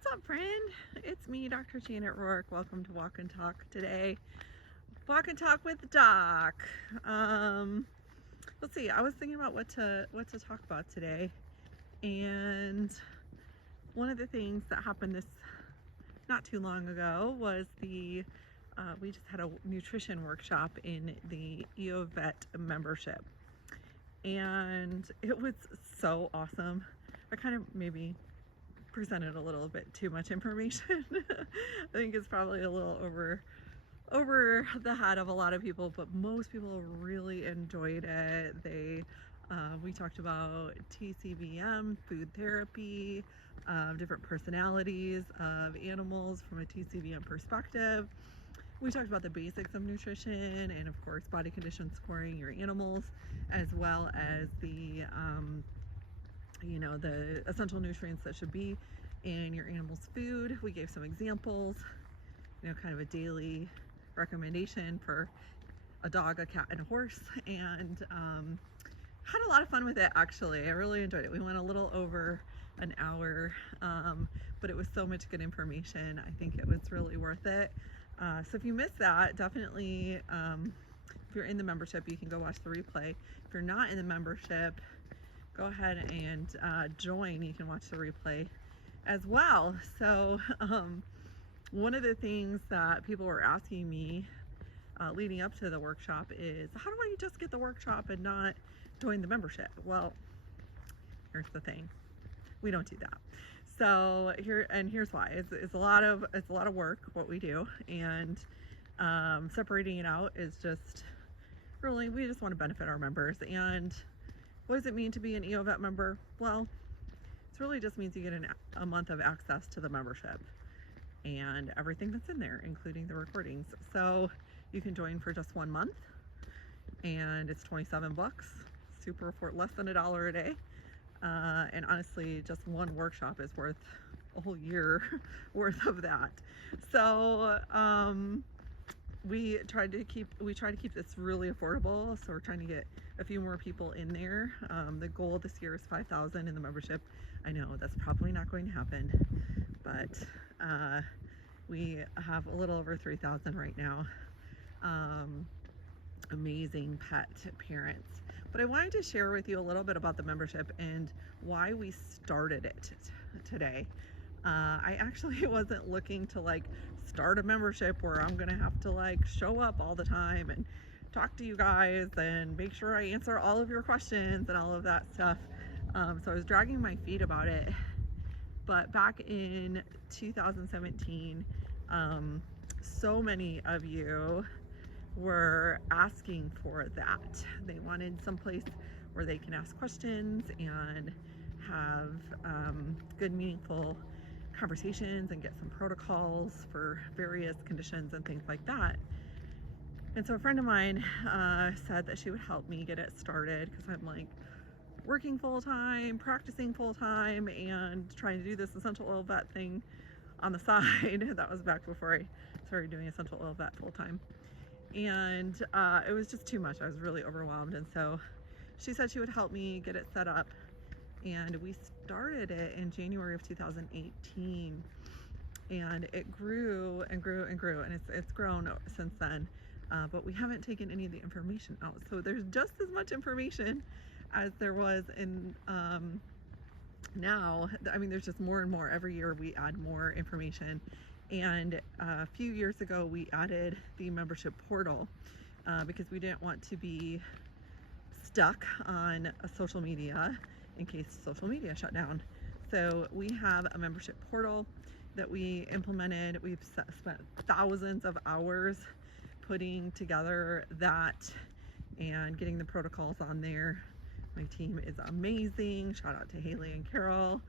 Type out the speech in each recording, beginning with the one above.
What's up, friend? It's me, Dr. Janet Rourke. Welcome to Walk and Talk today. Walk and Talk with Doc. Let's see. I was thinking about what to talk about today, and one of the things that happened this not too long ago was we just had a nutrition workshop in the EOVET membership, and it was so awesome. I kind of maybe presented a little bit too much information. I think it's probably a little over the head of a lot of people, but most people really enjoyed it. We talked about TCVM, food therapy, different personalities of animals from a TCVM perspective. We talked about the basics of nutrition and, of course, body condition scoring your animals, as well as the the essential nutrients that should be in your animal's food. We gave some examples, kind of a daily recommendation for a dog, a cat, and a horse, and had a lot of fun with it. Actually, I really enjoyed it. We went a little over an hour, but it was so much good information. I think it was really worth it. So if you missed that, definitely, if you're in the membership, you can go watch the replay. If you're not in the membership, go ahead and join. You can watch the replay as well. So one of the things that people were asking me leading up to the workshop is, how do I just get the workshop and not join the membership? Well, here's the thing. We don't do that. So here's why. It's a lot of work what we do, and separating it out is just really, we just want to benefit our members. And what does it mean to be an EOVET member? Well, it really just means you get a month of access to the membership and everything that's in there, including the recordings. So you can join for just 1 month, and it's 27 bucks, super afford, less than $1 a day. And honestly, just one workshop is worth a whole year worth of that. So we try to keep this really affordable, so we're trying to get a few more people in there. The goal this year is 5,000 in the membership. I know that's probably not going to happen, but we have a little over 3,000 right now. Amazing pet parents. But I wanted to share with you a little bit about the membership and why we started it today. I actually wasn't looking to start a membership where I'm gonna have to show up all the time and talk to you guys and make sure I answer all of your questions and all of that stuff. So I was dragging my feet about it. But back in 2017, so many of you were asking for that. They wanted someplace where they can ask questions and have good, meaningful conversations and get some protocols for various conditions and things like that. And so a friend of mine said that she would help me get it started, because I'm working full-time, practicing full-time, and trying to do this essential oil vet thing on the side. That was back before I started doing essential oil vet full-time. And it was just too much. I was really overwhelmed. And so she said she would help me get it set up. And we started it in January of 2018. And it grew and grew and grew. And it's grown since then. But we haven't taken any of the information out. So there's just as much information as there was in now. I mean, there's just more and more. Every year we add more information. And a few years ago, we added the membership portal because we didn't want to be stuck on a social media in case social media shut down. So we have a membership portal that we implemented. We've spent thousands of hours putting together that and getting the protocols on there. My team is amazing. Shout out to Haley and Carol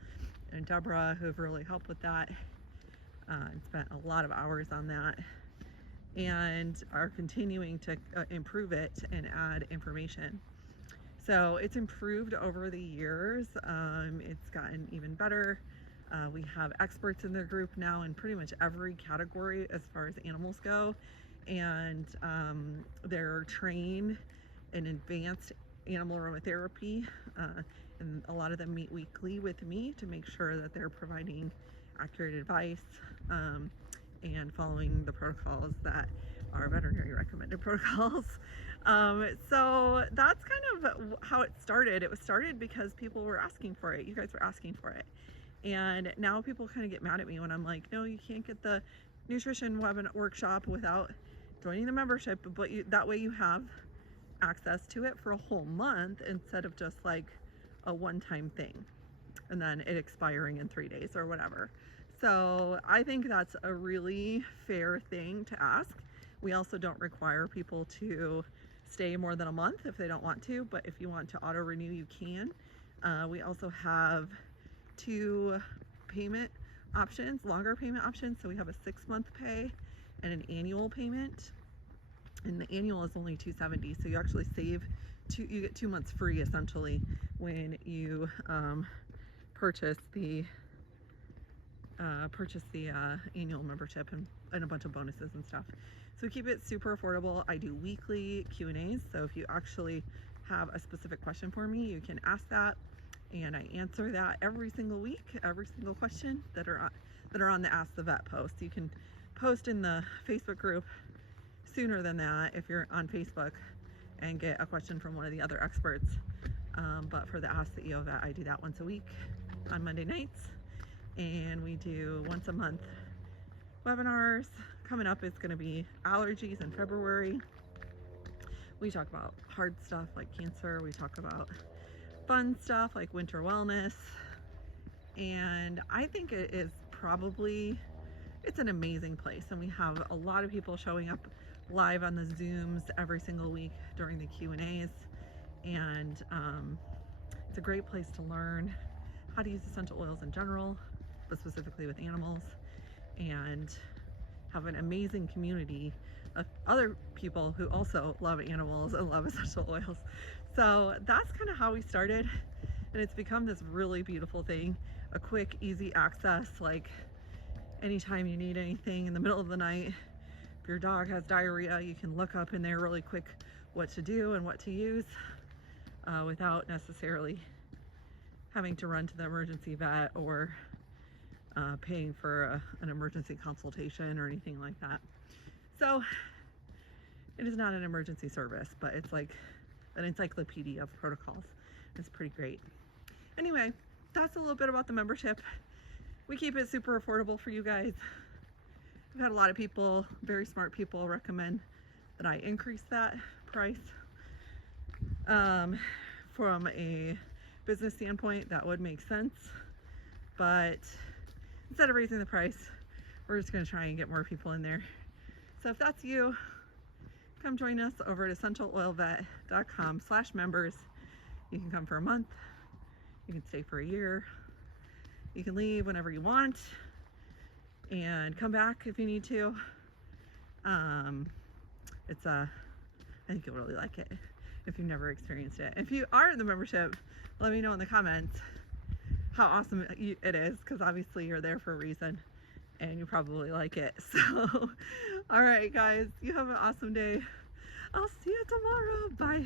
and Deborah, who have really helped with that. And spent a lot of hours on that, and are continuing to improve it and add information. So it's improved over the years. It's gotten even better. We have experts in the group now in pretty much every category as far as animals go, and they're trained in advanced animal aromatherapy, and a lot of them meet weekly with me to make sure that they're providing accurate advice, and following the protocols that are veterinary recommended protocols. So that's kind of how it started. It was started because people were asking for it. You guys were asking for it. And now people kind of get mad at me when I'm like, no, you can't get the nutrition webinar workshop without joining the membership, but that way you have access to it for a whole month instead of just like a one-time thing and then it expiring in 3 days or whatever. So I think that's a really fair thing to ask. We also don't require people to stay more than a month if they don't want to, but if you want to auto renew, you can. We also have 2 payment options, longer payment options. So we have a 6-month pay and an annual payment, and the annual is only $270. So you actually save you get 2 months free essentially when you purchase the annual membership and a bunch of bonuses and stuff. So we keep it super affordable. I do weekly Q&As, so if you actually have a specific question for me, you can ask that, and I answer that every single week, every single question that are on the Ask the Vet post. You can post in the Facebook group sooner than that if you're on Facebook and get a question from one of the other experts. But for the Ask the EO Vet, I do that once a week on Monday nights, and we do once a month webinars. Coming up is going to be allergies in February. We talk about hard stuff like cancer. We talk about fun stuff like winter wellness. And I think it is it's an amazing place. And we have a lot of people showing up live on the Zooms every single week during the Q&As. And it's a great place to learn how to use essential oils in general, but specifically with animals, and have an amazing community of other people who also love animals and love essential oils. So that's kind of how we started, and it's become this really beautiful thing, a quick, easy access. Like anytime you need anything in the middle of the night, if your dog has diarrhea, you can look up in there really quick what to do and what to use without necessarily having to run to the emergency vet or paying for an emergency consultation or anything like that. So it is not an emergency service, but it's like an encyclopedia of protocols. It's pretty great. Anyway, that's a little bit about the membership. We keep it super affordable for you guys. We've had a lot of people, very smart people, recommend that I increase that price. From a business standpoint, that would make sense, but instead of raising the price, we're just going to try and get more people in there. So if that's you, come join us over at essentialoilvet.com/members. You can come for a month, you can stay for a year, you can leave whenever you want, and come back if you need to. I think you'll really like it if you've never experienced it. If you are in the membership, let me know in the comments how awesome it is, because obviously you're there for a reason and you probably like it. So all right guys, you have an awesome day. I'll see you tomorrow. Bye.